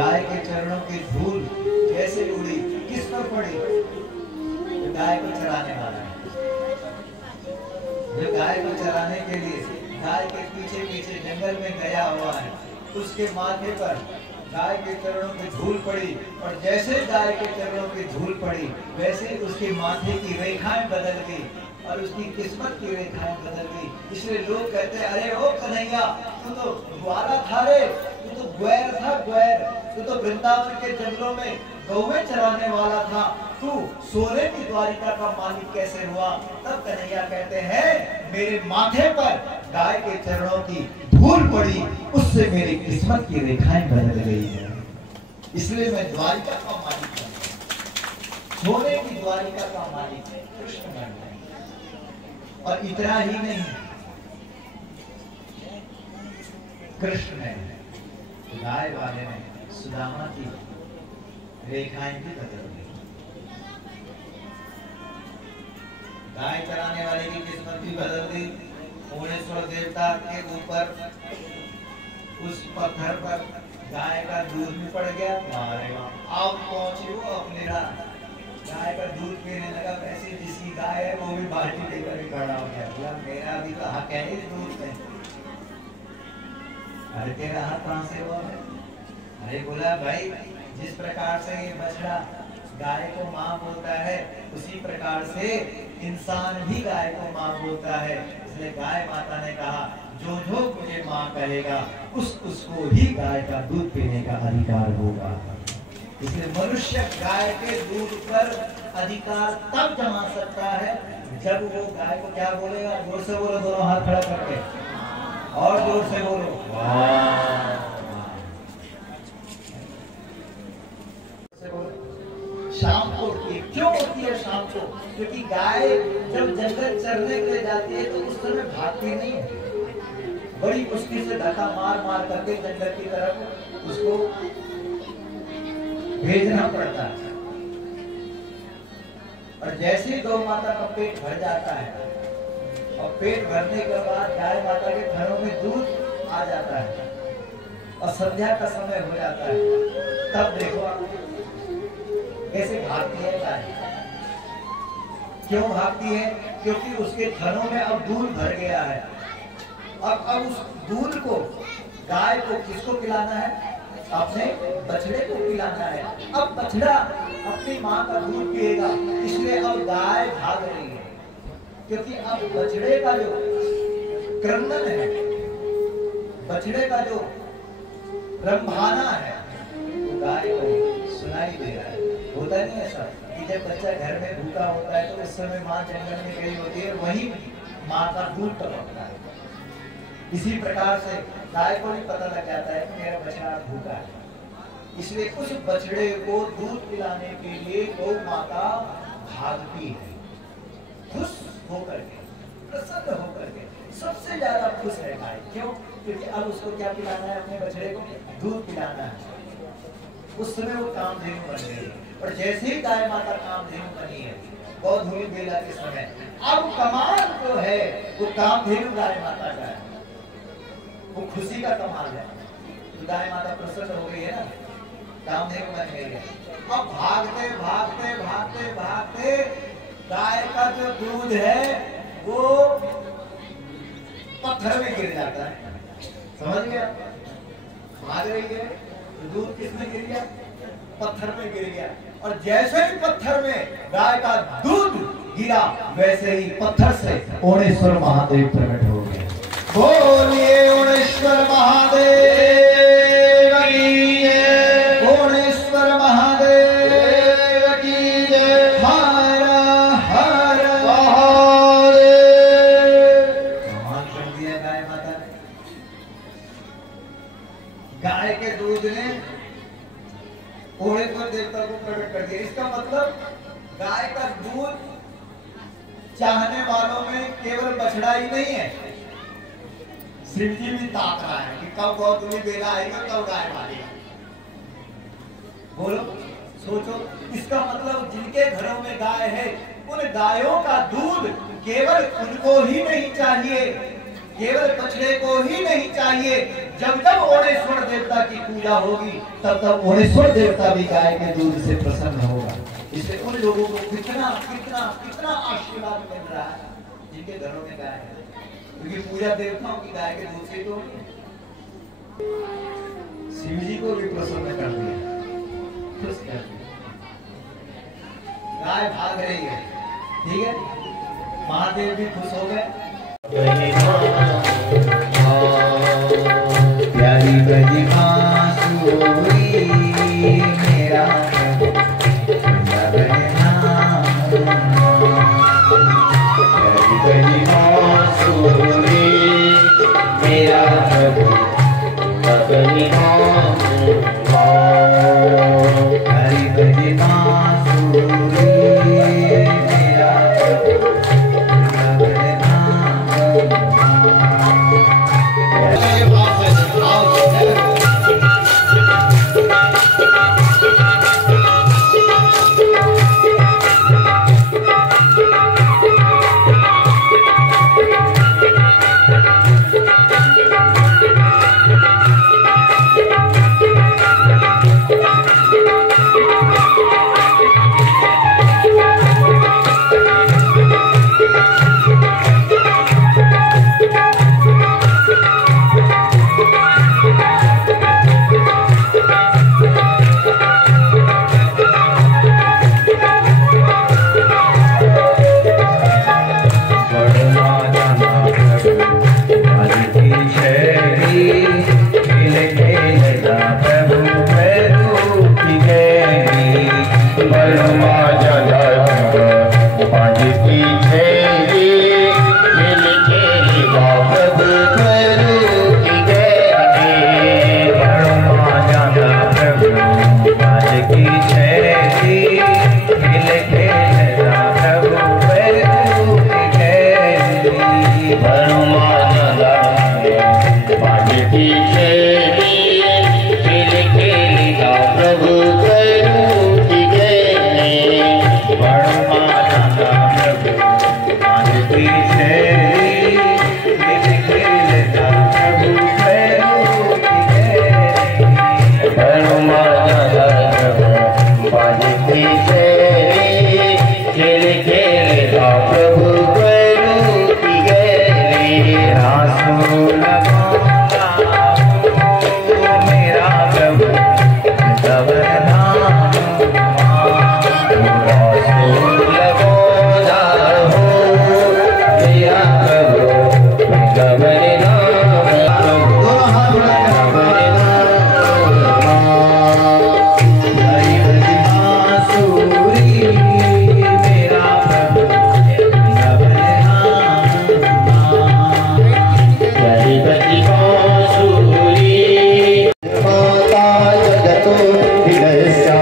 गाय के चरणों की धूल कैसे उड़ी, किस पर पड़ी? जो गाय को चराने वाला है, जो गाय को चराने के लिए गाय के पीछे पीछे जंगल में गया हुआ है, उसके माथे पर गाय के चरणों की धूल पड़ी, और जैसे गाय के चरणों की धूल पड़ी वैसे उसके माथे की रेखाएं बदल गई और उसकी किस्मत की रेखाएं बदल गई। इसलिए लोग कहते हैं, अरे ओ कन्हैया, तू तो ग्वाला था रे, तू तो ग्वैर था, ग्वैर, तू तो वृंदावन के जंगलों में गौवें चराने वाला था, तू सोने की द्वारिका का मालिक कैसे हुआ? तब कन्हैया कहते हैं, मेरे माथे पर गाय के चरणों की धूल पड़ी, उससे मेरी किस्मत की रेखाएं बदल गई है, इसलिए मैं द्वारिका का मालिक हूं, सोने की द्वारिका का मालिक है कृष्ण बन गए। और इतना ही नहीं, कृष्ण ने गाय वाले ने सुदामा की रेखाएं भी बदल दी। गाय चराने वाले की किस्मत भी बदल दी। भुवनेश्वर देवता के ऊपर उस पत्थर पर गाय का दूध भी पड़ गया। अब पहुंचे वो अपने गाय का दूध पीने लगा। वैसे जिसकी गाय है वो भी बाल्टी लेकर के खड़ा हो गया, बोला मेरा भी तो हक है इस दूध में। अरे तेरा हक कहां से हुआ है? अरे बोला भाई, जिस प्रकार से ये बछड़ा गाय को माँ बोलता है, उसी प्रकार से इंसान भी गाय को माँ बोलता है। इसलिए गाय माता ने कहा, जो जो मुझे माँ कहेगा उसको ही गाय का दूध पीने का अधिकार होगा। इसलिए मनुष्य गाय के दूध पर अधिकार तब जमा सकता है जब वो गाय को क्या बोलेगा। जोर से बोलो, दोनों हाथ खड़ा करके, और जोर से बोलो, शाम को होती है। क्यों होती है शाम को? क्योंकि गाय जब जंगल चरने के लिए जाती है तो उस समय भागती नहीं है, बड़ी मुश्किल से धक्का मार मार करके जंगल की तरफ उसको भेजना पड़ता है। और जैसे ही गौ माता का पेट भर जाता है और पेट भरने के बाद गाय माता के घरों में दूध आ जाता है और संध्या का समय हो जाता है, तब देखो कैसे भागती है गाय। क्यों भागती है? क्योंकि उसके थनों में अब दूध भर गया है। अब उस दूध को गाय को किसको पिलाना है? अपने बछड़े को पिलाना है। अब बछड़ा अपनी माँ का दूध पिएगा, इसलिए अब गाय भाग रही है। क्योंकि अब बछड़े का जो क्रंदन है, बछड़े का जो रंभाना है, वो गाय को सुनाई दे रहा है। होता नहीं ऐसा कि जब बच्चा घर में भूखा होता है तो उस समय माँ जंगल में गई होती है, वही माँ का दूध टपकता है। इसी प्रकार से गाय को भी पता लग जाता है कि मेरा बछड़ा भूखा है, इसलिए उस बछड़े को दूध पिलाने के लिए गौ माता भागती है, खुश होकर के, प्रसन्न होकर के। सबसे ज्यादा खुश है गाय। क्यों? क्योंकि अब उसको क्या पिलाना है? अपने बछड़े को दूध पिलाना है। उस समय वो कामधेनु बन गई। और जैसे ही गाय माता कामधेनु बनी है, गौधूली बेला के समय, अब कमाल जो है वो कामधेनु गाय माता का है, वो खुशी का कमाल है। तो गाय माता प्रसन्न हो गई है ना, कामधेनु बन गई है। अब भागते भागते भागते भागते गाय का जो दूध है वो पत्थर में गिर जाता है। समझ गया? भाग रही है तो दूध किसमें गिर गया? पत्थर में गिर गया। और जैसे ही पत्थर में गाय का दूध गिरा, वैसे ही पत्थर से ओणेश्वर महादेव प्रकट हो गए। बोलिए ओणेश्वर महादेव की जय, ओणेश्वर महादेव की जय। हर हर महादेव। कमाल कर दिया गाय माता ने। गाय के दूध ने ओणेश्वर देवता को प्रकट कर दिया। इसका मतलब गाय का दूध चाहने वालों में केवल बछड़ा ही नहीं है, शिव जी भी ताक रहा है कि कब गौतमी बेला आएगा, कब गाय मारेगा। बोलो, सोचो। इसका मतलब जिनके घरों में गाय है, उन गायों का दूध केवल उनको ही नहीं चाहिए, केवल बछड़े को ही नहीं चाहिए, जब जब ओणेश्वर देवता की पूजा होगी तब तब ओणेश्वर देवता भी गाय के दूध से प्रसन्न होगा। इससे उन लोगों को कितना कितना कितना आशीर्वाद मिल रहा है जिनके घरों में गाय है, क्योंकि पूजा देवताओं की गाय के दूध से तो शिव जी को भी प्रसन्न कर दिया, खुश कर दिया। गाय भाग रही है, ठीक है, महादेव भी खुश हो गए। प्यारी बजी बांसुरी मेरा प्यारी बजी बांसुरी मेरा प्यारी बजी बांसुरी माता जगतो हिरस्या